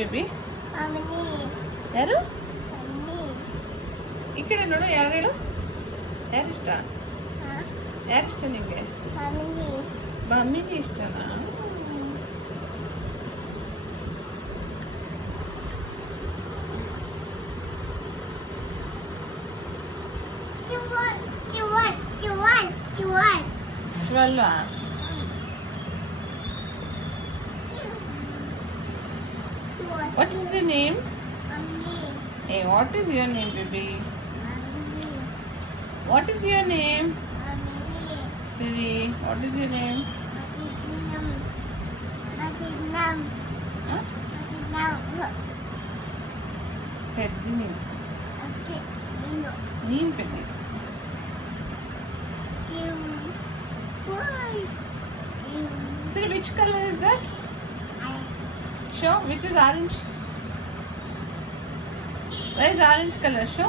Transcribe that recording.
Baby? ಯಾರು ಈ ಕಡೆ ನೋಡು. ಯಾರು ಹೇಳು? ಯಾರಿಷ್ಟ? ಯಾರಿಷ್ಟ ನಿಂಗೆ? ಮಮ್ಮಿನಿ ಇಷ್ಟನಾ? ಶಿವಲ್ವಾ? What is your name? Hey, what is your name, baby? What is your name? Siri, what is your name? Huh? Peddi neen peddi. Siri, which color is that? Show, which is orange? Where is orange color? Show.